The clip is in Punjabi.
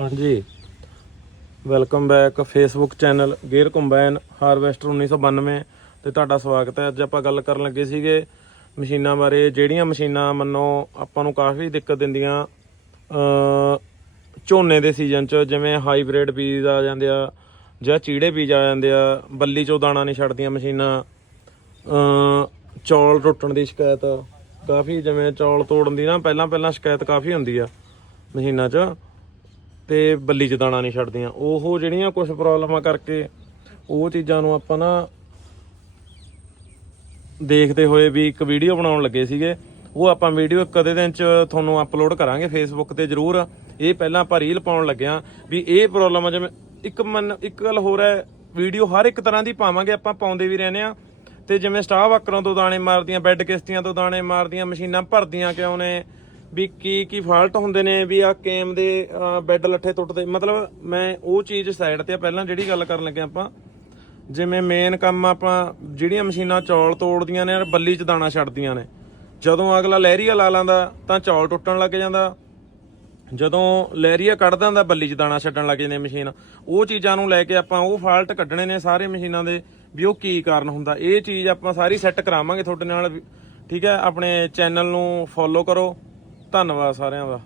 ਹਾਂਜੀ। Welcome back Facebook channel gear combine harvester 1992 ਤੇ ਤੁਹਾਡਾ ਸਵਾਗਤ ਹੈ। ਅੱਜ ਆਪਾਂ ਗੱਲ ਕਰਨ ਲੱਗੇ ਸੀਗੇ ਮਸ਼ੀਨਾਂ ਬਾਰੇ, ਜਿਹੜੀਆਂ ਮਸ਼ੀਨਾਂ ਮੰਨੋ ਆਪਾਂ ਨੂੰ ਕਾਫੀ ਦਿੱਕਤ ਦਿੰਦੀਆਂ ਅ ਝੋਨੇ ਦੇ ਸੀਜ਼ਨ 'ਚ, ਜਿਵੇਂ ਹਾਈਬ੍ਰਿਡ ਬੀਜ ਆ ਜਾਂਦੇ ਆ ਜਾਂ ਚੀੜੇ ਬੀਜ ਆ ਜਾਂਦੇ ਆ, ਬੱਲੀ 'ਚੋਂ ਦਾਣਾ ਨਹੀਂ ਛੱਡਦੀਆਂ ਮਸ਼ੀਨਾਂ ਅ ਚੌਲ ਟੁੱਟਣ ਦੀ ਸ਼ਿਕਾਇਤ, ਕਾਫੀ ਜਿਵੇਂ ਚੌਲ ਤੋੜਨ ਦੀ ਨਾ ਪਹਿਲਾਂ ਪਹਿਲਾਂ ਸ਼ਿਕਾਇਤ ਕਾਫੀ ਹੁੰਦੀ ਆ ਮਸ਼ੀਨਾਂ 'ਚ। ਤੇ ਬੱਲੀ 'ਚ ਦਾਣਾ ਨਹੀਂ ਛੱਡਦੀਆਂ। ਉਹ ਜਿਹੜੀਆਂ ਕੁਝ ਪ੍ਰੋਬਲਮਾਂ ਕਰਕੇ ਉਹ ਚੀਜ਼ਾਂ ਨੂੰ ਆਪਾਂ ਨਾ ਦੇਖਦੇ ਹੋਏ ਵੀ ਇੱਕ ਵੀਡੀਓ ਬਣਾਉਣ ਲੱਗੇ ਸੀਗੇ। ਉਹ ਆਪਾਂ ਵੀਡੀਓ ਕਦੇ ਦਿਨ 'ਚ ਤੁਹਾਨੂੰ ਅਪਲੋਡ ਕਰਾਂਗੇ ਫੇਸਬੁੱਕ ਤੇ ਜ਼ਰੂਰ। ਇਹ ਪਹਿਲਾਂ ਆਪਾਂ ਰੀਲ ਪਾਉਣ ਲੱਗਿਆਂ ਵੀ ਇਹ ਪ੍ਰੋਬਲਮ ਆ ਜਿਵੇਂ ਇੱਕ ਮਨ ਇੱਕ ਗੱਲ ਹੋਰ ਹੈ ਵੀਡੀਓ ਹਰ ਇੱਕ ਤਰ੍ਹਾਂ ਦੀ ਪਾਵਾਂਗੇ, ਆਪਾਂ ਪਾਉਂਦੇ ਵੀ ਰਹਿੰਦੇ ਆ ਤੇ ਜਿਵੇਂ ਸਟਾਫ ਆਕਰਾਂ ਤੋਂ ਦਾਣੇ ਮਾਰਦੀਆਂ ਬੈੱਡ ਕਿਸ਼ਤੀਆਂ ਤੋਂ ਦਾਣੇ ਮਾਰਦੀਆਂ, ਮਸ਼ੀਨਾਂ ਭਰਦੀਆਂ ਕਿਉਂ ਨੇ? ਵੀ ਕੀ ਕੀ ਫਾਲਟ ਹੁੰਦੇ ਨੇ ਵੀ ਆ ਕੇਮ ਦੇ ਬੈੱਡ ਲੱਠੇ ਟੁੱਟਦੇ। ਮਤਲਬ ਮੈਂ ਉਹ ਚੀਜ਼ ਸਾਈਡ ਤੇ ਆ, ਪਹਿਲਾਂ ਜਿਹੜੀ ਗੱਲ ਕਰਨ ਲੱਗੇ ਆਪਾਂ ਜਿਵੇਂ ਮੇਨ ਕੰਮ ਆਪਾਂ ਜਿਹੜੀਆਂ ਮਸ਼ੀਨਾਂ ਚੌਲ ਤੋੜਦੀਆਂ ਨੇ ਬੱਲੀ 'ਚ ਦਾਣਾ ਛੱਡਦੀਆਂ ਨੇ। ਜਦੋਂ ਅਗਲਾ ਲਹਿਰੀਆ ਲਾ ਲਾਂਦਾ ਤਾਂ ਚੌਲ ਟੁੱਟਣ ਲੱਗ ਜਾਂਦਾ। ਜਦੋਂ ਲਹਿਰੀਆ ਕੱਢਦਾ ਹੁੰਦਾ ਬੱਲੀ 'ਚ ਦਾਣਾ ਛੱਡਣ ਲੱਗ ਜਾਂਦੇ ਮਸ਼ੀਨ। ਉਹ ਚੀਜ਼ਾਂ ਨੂੰ ਲੈ ਕੇ ਆਪਾਂ ਉਹ ਫਾਲਟ ਕੱਢਣੇ ਨੇ ਸਾਰੇ ਮਸ਼ੀਨਾਂ ਦੇ ਵੀ ਉਹ ਕੀ ਕਾਰਨ ਹੁੰਦਾ। ਇਹ ਚੀਜ਼ ਆਪਾਂ ਸਾਰੀ ਸੈੱਟ ਕਰਾਵਾਂਗੇ ਤੁਹਾਡੇ ਨਾਲ। ਵੀ। ਠੀਕ ਹੈ ਆਪਣੇ ਚੈਨਲ ਨੂੰ ਫੋਲੋ ਕਰੋ। ਧੰਨਵਾਦ ਸਾਰਿਆਂ ਦਾ।